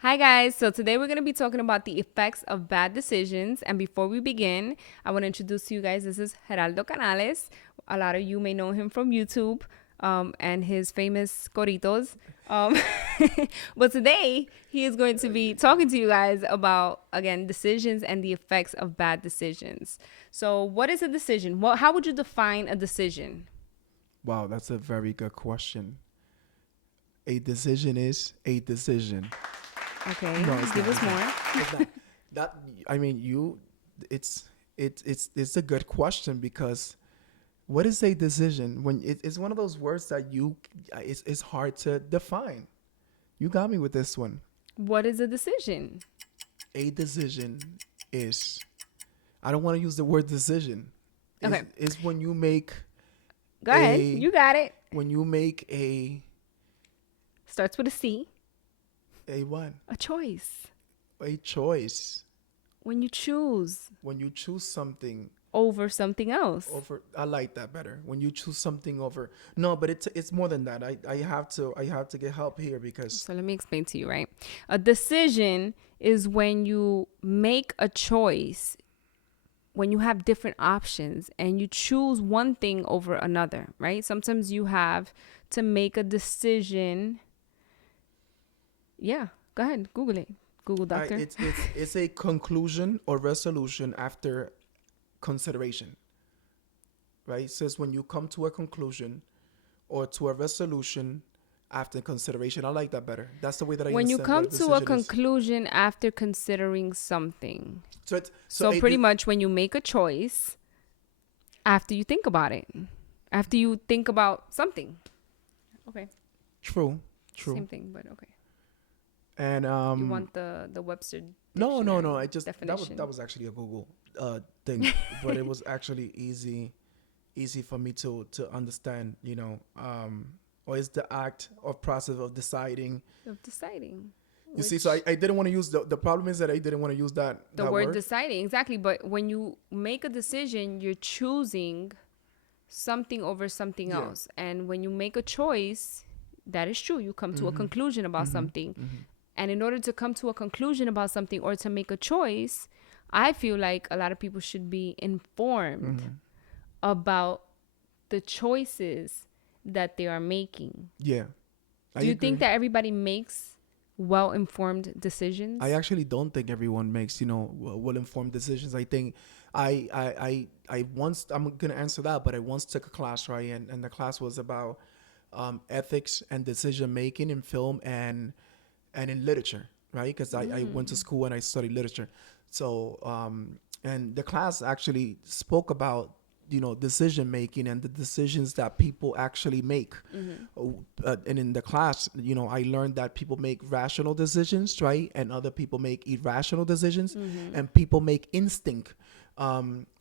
Hi, guys. So today we're going to be talking about the effects of bad decisions. And before we begin, I want to introduce to you guys this is Geraldo Canales. A lot of you may know him from YouTube and his famous coritos. Um, but today he is going to be talking to you guys about, again, decisions and the effects of bad decisions. So, what is a decision? How would you define a decision? Wow, that's a very good question. A decision is a decision. Okay, No, it's give not. us It's not. more. It's not. That I mean, you. It's a good question because what is a decision when it's one of those words that it's hard to define. You got me with this one. What is a decision? A decision is. I don't want to use the word decision. Okay, Is when you make go ahead. a You got it. when you make Starts with a C. a what A choice. a choice When you choose when you choose something over something else. over. I like that better. When you choose something over. No, but it's more than that. I have to get help here because So let me explain to you, right? A decision is when you make a choice, when you have different options and you choose one thing over another, right? Sometimes you have to make a decision. Yeah, go ahead, Google it. Google doctor. it's a conclusion or resolution after consideration, right? It says when you come to a conclusion or to a resolution after consideration. I like that better. That's the way that I When you understand what come a to a decision is. conclusion after considering something. So So pretty much when you make a choice after you think about it, after you think about something. Okay, true, same true. thing, but okay. And You want the Webster no. dictionary I just definition. that was actually a Google thing, but it was actually easy for me to understand. Or is the act or process of deciding. Of deciding. You see, so Which I didn't want to use the problem is that I didn't want to use the that word word. deciding, exactly. But when you make a decision, you're choosing something over something Yeah. else. And when you make a choice, that is true. You come to a conclusion about something. And in order to come to a conclusion about something or to make a choice, I feel like a lot of people should be informed about the choices that they are making. Yeah, I Do you think agree. that everybody makes well informed decisions? I actually don't think everyone makes well informed decisions. I think I once I'm gonna answer that, but I once took a class, right, and the class was about ethics and decision making in film and in literature, right? Because I went to school and I studied literature, so and the class actually spoke about decision making and the decisions that people actually make. And in the class, I learned that people make rational decisions, right, and other people make irrational decisions, and people make instinct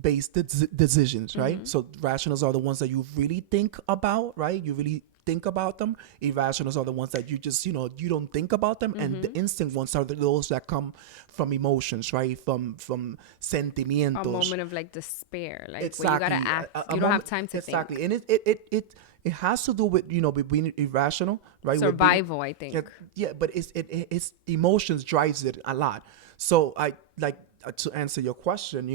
based decisions, right? So rationals are the ones that you really think about, right? You really think about them. Irrationals are the ones that you just you don't think about them, and the instinct ones are those that come from emotions, right? From A sentimientos. moment of like despair, like where you gotta Exactly. act. A You don't have moment. time to Exactly. think. And it has to do with with being irrational, right? With being, Survival, I yeah, think. yeah, but it's emotions drives it a lot. So I like to answer your question.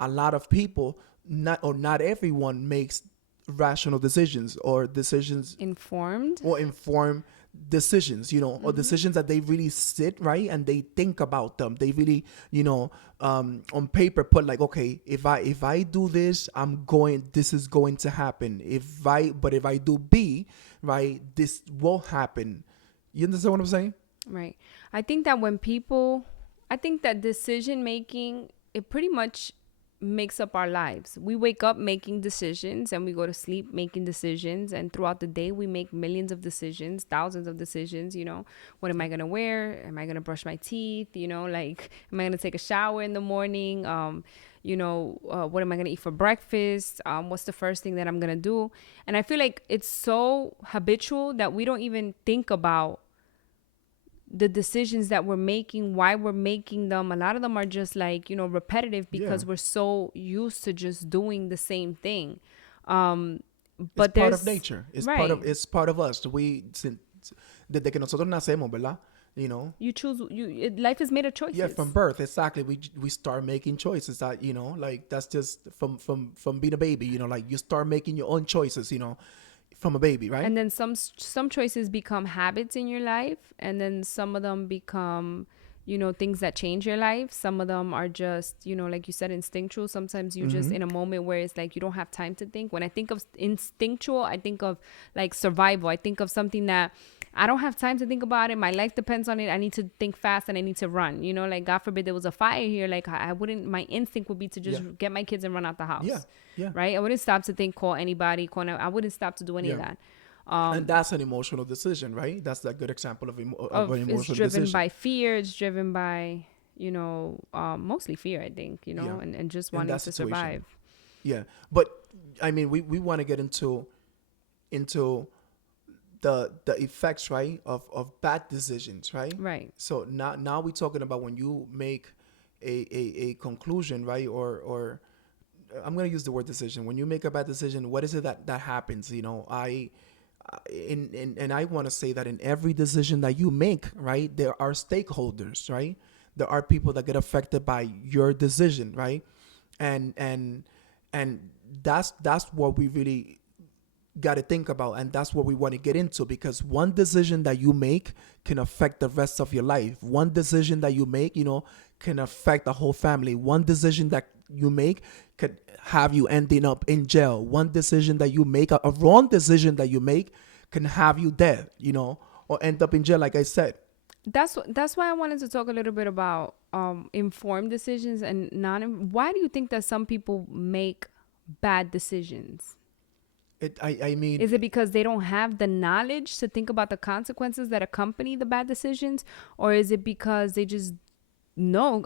A lot of people, not everyone makes rational decisions or decisions Informed. or inform decisions, or decisions that they really sit right and they think about them. They really, on paper put like, okay, if I do this, this is going to happen. If I do B, right, this will happen. You understand what I'm saying? Right. I think that when people, I think that decision making, it pretty much makes up our lives. We wake up making decisions and we go to sleep making decisions. And throughout the day, we make millions of decisions, thousands of decisions. What am I going to wear? Am I going to brush my teeth? Like, am I going to take a shower in the morning? What am I going to eat for breakfast? What's the first thing that I'm going to do? And I feel like it's so habitual that we don't even think about the decisions that we're making, why we're making them. A lot of them are just like, repetitive Yeah. because we're so used to just doing the same thing. It's But part of there's, nature. right. It's part of us. Desde que nosotros nacemos, ¿verdad? you know. You choose. Life is made of Yeah, from choices. birth, exactly. We start making choices that, you know, like that's just from being a baby, you know, like you start making your own choices, you know, from a baby, right? And then some choices become habits in your life, and then some of them become, things that change your life. Some of them are just, like you said, instinctual. Sometimes you just Mm-hmm. in a moment where it's like you don't have time to think. When I think of instinctual, I think of like survival. I think of something that I don't have time to think about it. My life depends on it. I need to think fast and I need to run. Like God forbid there was a fire here. Like I wouldn't. My instinct would be to Yeah. just get my kids and run out the Yeah. house, Yeah. right? I wouldn't stop to think, call anybody, I wouldn't stop to do any of Yeah. that. And that's an emotional decision, right? That's a good example of an It's emotional driven decision. by fear. It's driven by mostly fear, I think, Yeah. and just In wanting that to situation. survive. Yeah. But I mean, we want to get into the effects, right, of bad decisions, right? Right. So now we're talking about when you make a conclusion, right? Or I'm gonna use the word decision. When you make a bad decision, what is it that happens? You know, and I want to say that in every decision that you make, right, there are stakeholders, right? There are people that get affected by your decision, right? And and that's what we really got to think about, and that's what we want to get into, because one decision that you make can affect the rest of your life. One decision that you make, you know, can affect the whole family. One decision that you make could have you ending up in jail. One decision that you make, a wrong decision that you make, can have you dead, you know, or end up in jail, like I said. That's why I wanted to talk a little bit about informed decisions and non. Why do you think that some people make bad decisions? I mean, Is it because they don't have the knowledge to think about the consequences that accompany the bad decisions, or is it because they just know?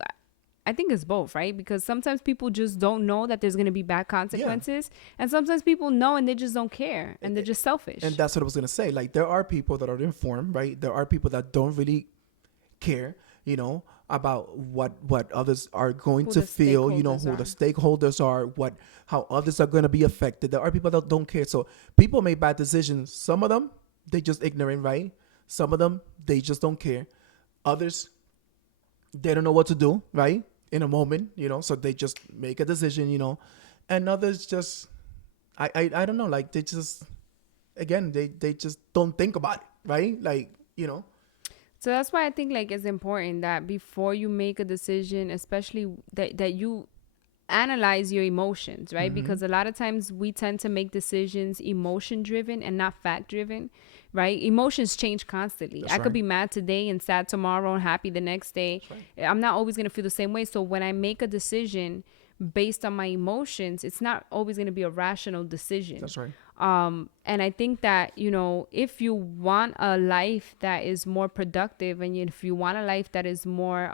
I think it's both, right? Because sometimes people just don't know that there's going to be bad yeah. consequences, and sometimes people know and they just don't care and they're just And selfish. that's what I was gonna say. Like, there are people that are informed, right? There are people that don't really care, you know, about what others are going Who to the feel, you know, stakeholders who the are. stakeholders are, what how others are going to be affected. There are people that don't care. So people make bad decisions. Some of them, they just ignorant, right? Some of them, they just don't care. Others, they don't know what to do, right? In a moment, you know, so they just make a decision, you know. And others just I don't know, like they just, again, they just don't think about it, right? Like, you know. So that's why I think like it's important that before you make a decision, especially that you analyze your emotions, right? Mm-hmm. Because a lot of times we tend to make decisions emotion driven and not fact driven, right? Emotions change constantly. That's I could right. be mad today and sad tomorrow and happy the next day. That's right. I'm not always going to feel the same way. So when I make a decision based on my emotions, it's not always going to be a rational decision. That's right. And I think that, if you want a life that is more productive, and if you want a life that is more,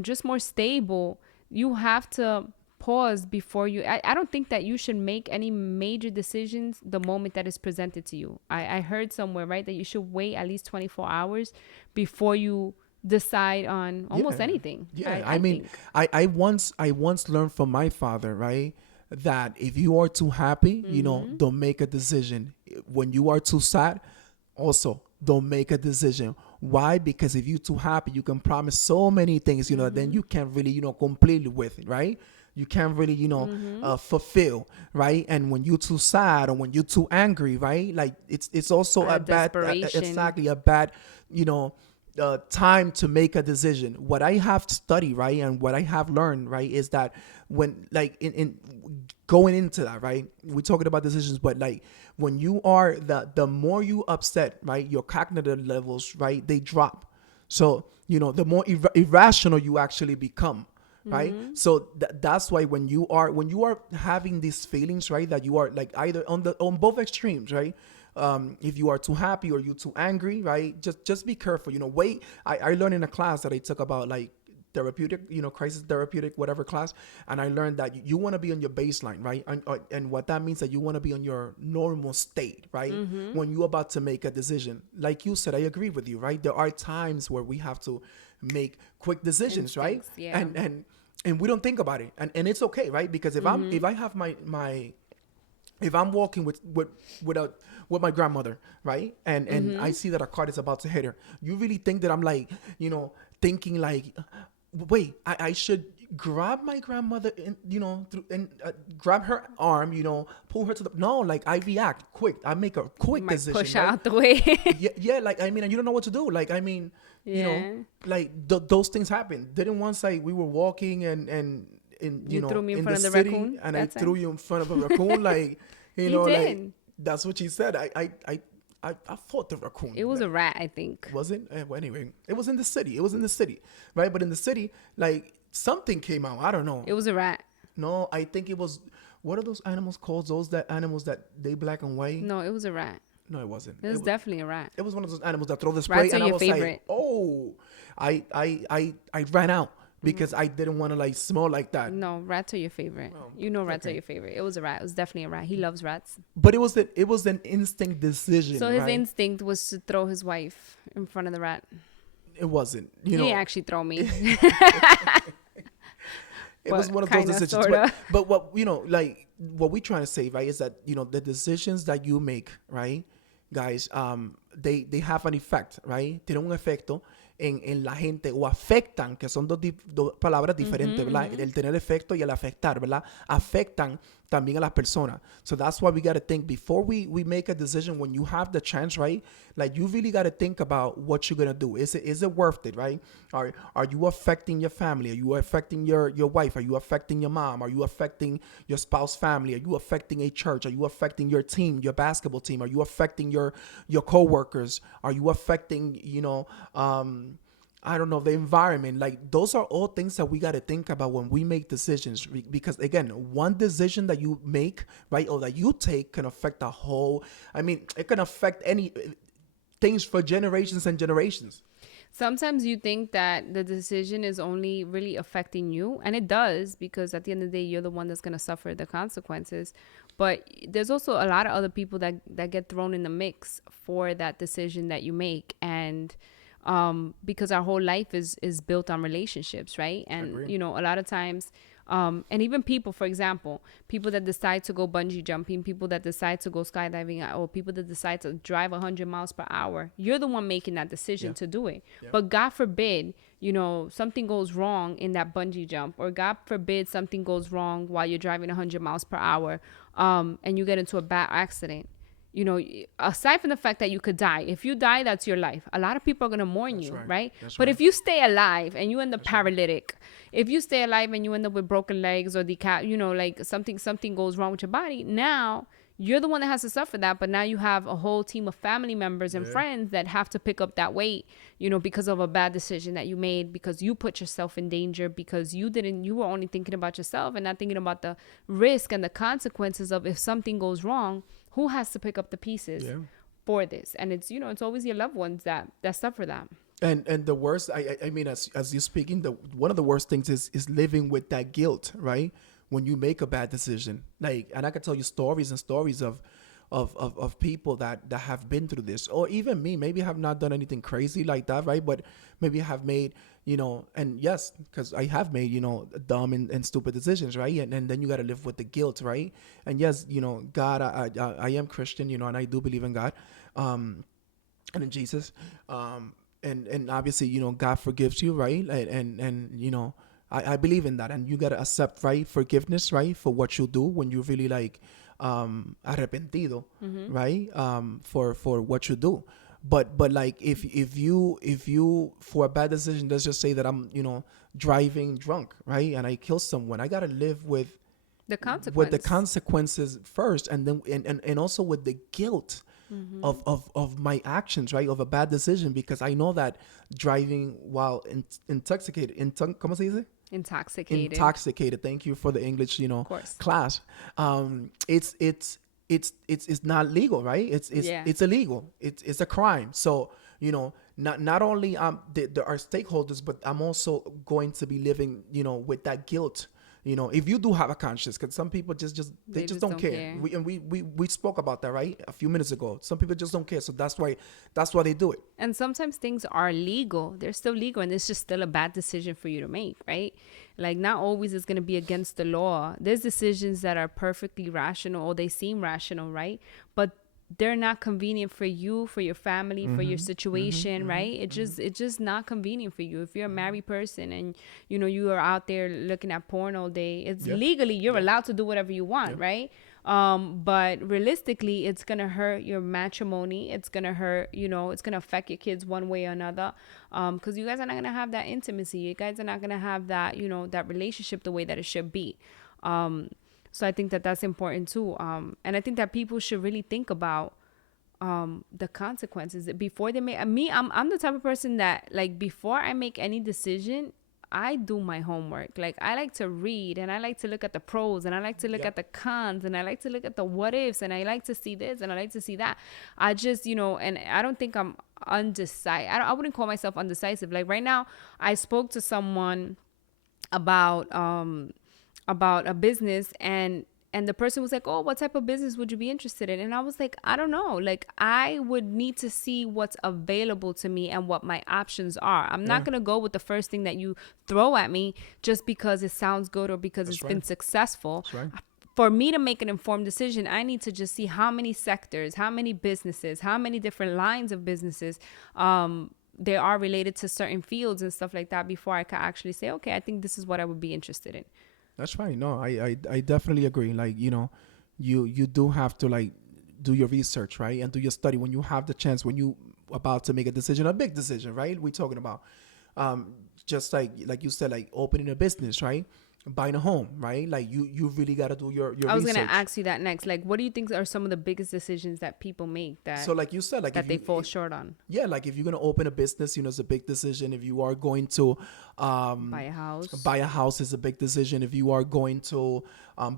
just more stable, you have to pause before I don't think that you should make any major decisions the moment that is presented to you. I heard somewhere, right, that you should wait at least 24 hours before you decide on almost Yeah. anything. Yeah. I I mean, think. I once learned from my father, right, that if you are too happy, you know, Mm-hmm. don't make a decision. When you are too sad, also don't make a decision. Why? Because if you're too happy, you can promise so many things, you know, then Mm-hmm. you can't really, you know, completely with it, right? You can't really, you know, Mm-hmm. fulfill, right? And when you're too sad or when you're too angry, right? Like it's also Out a of bad, desperation. exactly, a bad, you know, time to make a decision. What I have studied, right, and what I have learned, right, is that when, like, in going into that, right, we're talking about decisions, but like when you are the more you upset, right, your cognitive levels, right, they drop. So, you know, the more irrational you actually become, right? Mm-hmm. So that's why when you are having these feelings, right, that you are like either on both extremes, right? If you are too happy or you too angry, right, just be careful, you know. Wait, I learned in a class that I took about like therapeutic, you know, crisis therapeutic, whatever class, and I learned that you want to be on your baseline, right? And what that means, that you want to be on your normal state, right, Mm-hmm. when you're about to make a decision. Like you said, I agree with you, right? There are times where we have to make quick decisions, right? Instincts, yeah. And we don't think about it, and it's okay, right? Because if Mm-hmm. I have my if I'm walking with a with my grandmother, right, and I see that a car is about to hit her, you really think that I'm like, thinking like, wait, I should grab my grandmother and and grab her arm, pull her to the no, like I react quick, I make a You quick might decision, push right? out the way. Yeah, like I mean, and you don't know what to do, like I mean, you know, Yeah. like those things happen. Didn't once like we were walking and in You threw me in in the front of the city, raccoon and I that threw time. you in front of a raccoon, like He like did. that's what she said. I fought the raccoon. It was a rat, I think. Was it? Well, anyway, it was in the city. It was in the city, right? But in the city, like something came out. I don't know. It was a rat. No, I think it was. What are those animals called? Those that animals that they black and white? No, it was a rat. No, it wasn't. It was definitely a rat. It was one of those animals that throw the spray, Rats are and I your was like, favorite. oh, I ran out because I didn't want to like smell like that. No, rats are your favorite. Oh, You know rats are okay. your favorite. It was a rat. It was definitely a rat. He loves rats. But it was an instinct decision, So his right? instinct was to throw his wife in front of the rat. It wasn't. He didn't actually throw me. It was But one of those kinda, decisions. sorta. But what like what we trying to say, right, is that the decisions that you make, right, guys, they have an effect, right? Tienen un efecto en la gente o afectan, que son dos palabras diferentes, ¿verdad? El tener efecto y el afectar, ¿verdad? Afectan también a las personas. So that's why we got to think before we make a decision. When you have the chance, right? Like you really got to think about what you're gonna do. Is it worth it, right? Are you affecting your family? Are you affecting your wife? Are you affecting your mom? Are you affecting your spouse family? Are you affecting a church? Are you affecting your team, your basketball team? Are you affecting your coworkers? Are you affecting I don't know, the environment? Like those are all things that we got to think about when we make decisions, because again, one decision that you make, right, or that you take can affect the whole. I mean, it can affect any things for generations and generations. Sometimes you think that the decision is only really affecting you, and it does, because at the end of the day, you're the one that's going to suffer the consequences. But there's also a lot of other people that get thrown in the mix for that decision that you make. And because our whole life is built on relationships, right? And Agree. a lot of times, and even people, for example, people that decide to go bungee jumping, people that decide to go skydiving, or people that decide to drive 100 miles per hour, you're the one making that decision to do it. But God forbid, something goes wrong in that bungee jump, or God forbid something goes wrong while you're driving 100 miles per hour, and you get into a bad accident. Aside from the fact that you could die, if you die, that's your life. A lot of people are going to mourn That's you, right. right? But if you stay alive and you end up paralytic, if you stay alive and you end up with broken legs or like something goes wrong with your body, now you're the one that has to suffer that. But now you have a whole team of family members and friends that have to pick up that weight, because of a bad decision that you made, because you put yourself in danger, because you were only thinking about yourself and not thinking about the risk and the consequences of if something goes wrong. Who has to pick up the pieces for this? And it's it's always your loved ones that suffer that. And the worst, I mean, as you're speaking, one of the worst things is living with that guilt, right? When you make a bad decision, like, and I could tell you stories and stories of people that have been through this, or even me, maybe have not done anything crazy like that, right? But maybe have made, and yes, because I have made, dumb and stupid decisions, right? And then you got to live with the guilt, right? And yes, God, I am Christian, and I do believe in God, and in Jesus, and obviously, God forgives you, right? And I believe in that, and you got to accept, right, forgiveness, right, for what you do when you really like arrepentido, right, for what you do. But like if you for a bad decision, let's just say that I'm driving drunk, right, and I kill someone, I gotta live with the consequences first, and then and also with the guilt of my actions, right, of a bad decision, because I know that driving while intoxicated, ¿cómo se dice? Intoxicated. Thank you for the English, class. It's not legal, right? It's illegal. It's a crime. So not only there are stakeholders, but I'm also going to be living with that guilt You know, if you do have a conscience, because some people they They just just don't don't care. care. We spoke about that, right, a few minutes ago. Some people just don't care, so that's why they do it. And sometimes things are legal. They're still legal and it's just still a bad decision for you to make, right? Like not always is going to be against the law. There's decisions that are perfectly rational or they seem rational, right? But they're not convenient for you, for your family, for your situation, right? It's just not convenient for you. If you're a married person and you are out there looking at porn all day, it's Yeah, legally you're yeah, allowed to do whatever you yeah. want, right? But realistically, it's gonna hurt your matrimony. It's gonna hurt, it's gonna affect your kids one way or another. Because you guys are not gonna have that intimacy. You guys are not gonna have that, that relationship the way that it should be. So I think that that's important too. And I think that people should really think about the consequences before they make. Me, I'm the type of person that, like, before I make any decision, I do my homework. Like, I like to read and I like to look at the pros and I like to look Yep. at the cons and I like to look at the what ifs and I like to see this and I like to see that. I just, and I don't think I'm undecisive. I wouldn't call myself undecisive. Like right now, I spoke to someone about a business, and the person was like, oh, what type of business would you be interested in? And I was like, I don't know. Like, I would need to see what's available to me and what my options are. I'm Yeah, not going to go with the first thing that you throw at me just because it sounds good or because that's it's right. been successful. That's right. For me to make an informed decision, I need to just see how many sectors, how many businesses, how many different lines of businesses they are related to certain fields and stuff like that before I can actually say, okay, I think this is what I would be interested in. That's right. No, I definitely agree. Like, you do have to, like, do your research, right, and do your study when you have the chance, when you about to make a decision, a big decision, right? We're talking about, just like you said, like opening a business, right, buying a home, right? Like you really got to do your I was gonna research. ask you that next. Like, what do you think are some of the biggest decisions that people make So like you said, like if that they you fall short on? yeah, like if you're gonna open a business, it's a big decision. If you are going to Buy a house. buy a house, is a big decision. If you are going to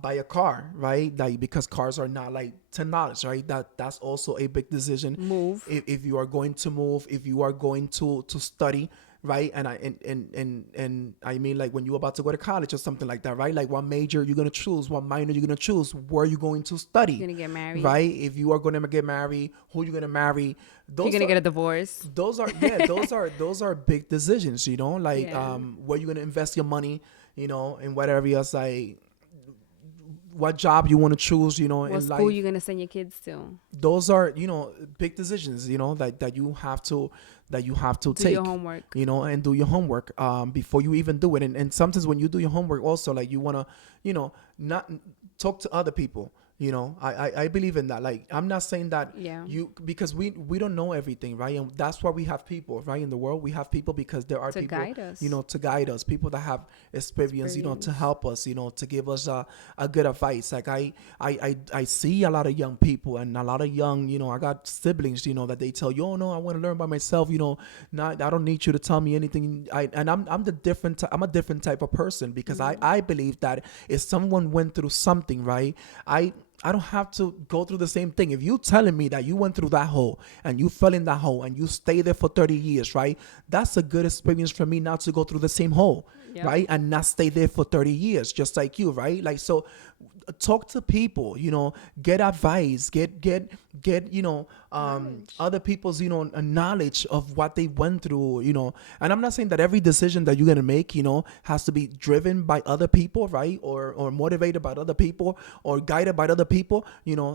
buy a car, right, like because cars are not like $10, right, that's also a big decision. Move. If you are going to move, if you are going to study, right, and I mean, like when you're about to go to college or something like that, right, like what major you're gonna choose, what minor you're gonna choose, where you're going to study, You're gonna get married. right, if you are going to get married, who you're gonna marry. You're those gonna are get a divorce. those are yeah, those are big decisions, like Yeah. where you're gonna invest your money, in what areas, like what job you want to choose, What in school life. you gonna send your kids to? Those are, big decisions, that you have to Do your take, homework. and do your homework before you even do it. And sometimes when you do your homework also, like you want to, not talk to other people. I believe in that. Like, I'm not saying that Yeah. because we don't know everything, right? And that's why we have people, right? In the world, we have people because there are To people, guide us. to guide us, people that have experience, to help us, to give us a good advice. Like I see a lot of young people and a lot of young, I got siblings, that they tell you, oh no, I want to learn by myself, not, I don't need you to tell me anything. I'm a different type of person because I believe that if someone went through something, right, I don't have to go through the same thing. If you telling me that you went through that hole and you fell in that hole and you stay there for 30 years, right? That's a good experience for me not to go through the same hole, Yep. right? And not stay there for 30 years, just like you, right? Like, so talk to people, get advice, get other people's, knowledge of what they went through, and I'm not saying that every decision that you're going to make, has to be driven by other people, right, or motivated by other people or guided by other people.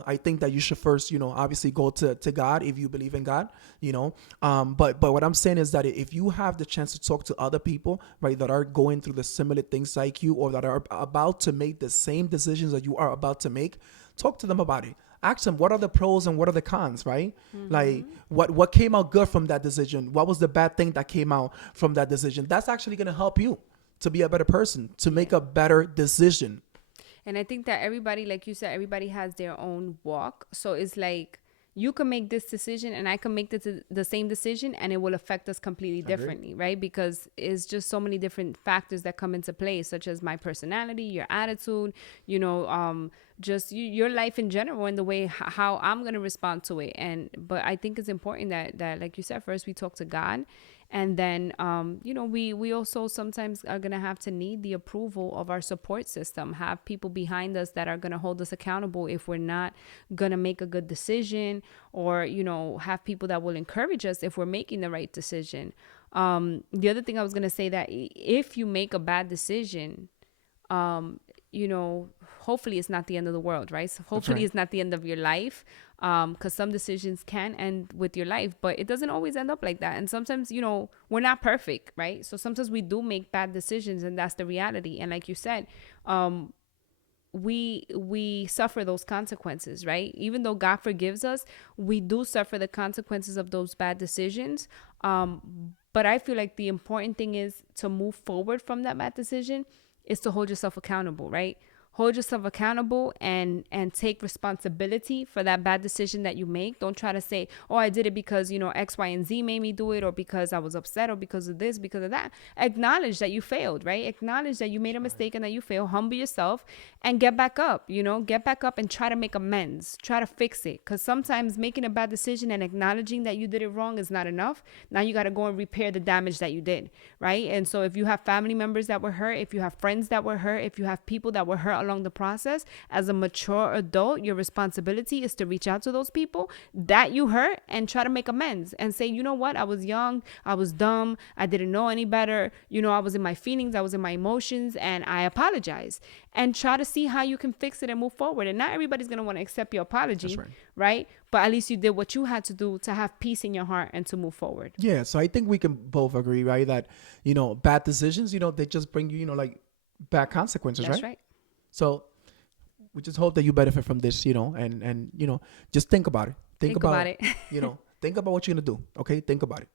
I think that you should first, obviously go to God if you believe in God, but what I'm saying is that if you have the chance to talk to other people, right, that are going through the similar things like you, or that are about to make the same decisions that you are about to make, talk to them about it. Ask them what are the pros and what are the cons, right? Like what came out good from that decision, what was the bad thing that came out from that decision. That's actually going to help you to be a better person, to make a better decision. And I think that everybody, like you said, everybody has their own walk. So it's like you can make this decision and I can make the same decision and it will affect us completely differently, right? Because it's just so many different factors that come into play, such as my personality, your attitude, just your life in general and the way how I'm going to respond to it. And but I think it's important that like you said, first we talk to God, and then we also sometimes are going to have to need the approval of our support system, have people behind us that are going to hold us accountable if we're not going to make a good decision, or have people that will encourage us if we're making the right decision. The other thing I was going to say, that if you make a bad decision, um, hopefully it's not the end of the world, right? So That's hopefully right. it's not the end of your life, because some decisions can end with your life, but it doesn't always end up like that. And sometimes, we're not perfect, right? So sometimes we do make bad decisions, and that's the reality. And like you said, we suffer those consequences, right? Even though God forgives us, we do suffer the consequences of those bad decisions. But I feel like the important thing is to move forward from that bad decision, is to hold yourself accountable, right? Hold yourself accountable and take responsibility for that bad decision that you make. Don't try to say, oh, I did it because X, Y, and Z made me do it, or because I was upset, or because of this, because of that. Acknowledge that you failed, right? Acknowledge that you made a mistake and that you failed. Humble yourself and get back up. Get back up and try to make amends. Try to fix it, because sometimes making a bad decision and acknowledging that you did it wrong is not enough. Now you got to go and repair the damage that you did, right? And so if you have family members that were hurt, if you have friends that were hurt, if you have people that were hurt along the process, as a mature adult, your responsibility is to reach out to those people that you hurt and try to make amends and say, you know what, I was young, I was dumb, I didn't know any better, I was in my feelings, I was in my emotions, and I apologize. And try to see how you can fix it and move forward. And not everybody's going to want to accept your That's apology, right. right? But at least you did what you had to do to have peace in your heart and to move forward. Yeah, so I think we can both agree, right, that bad decisions, they just bring you, like bad consequences, That's right? right. So we just hope that you benefit from this, and just think about it. Think Think about about, it. think about what you're gonna do. Okay, think about it.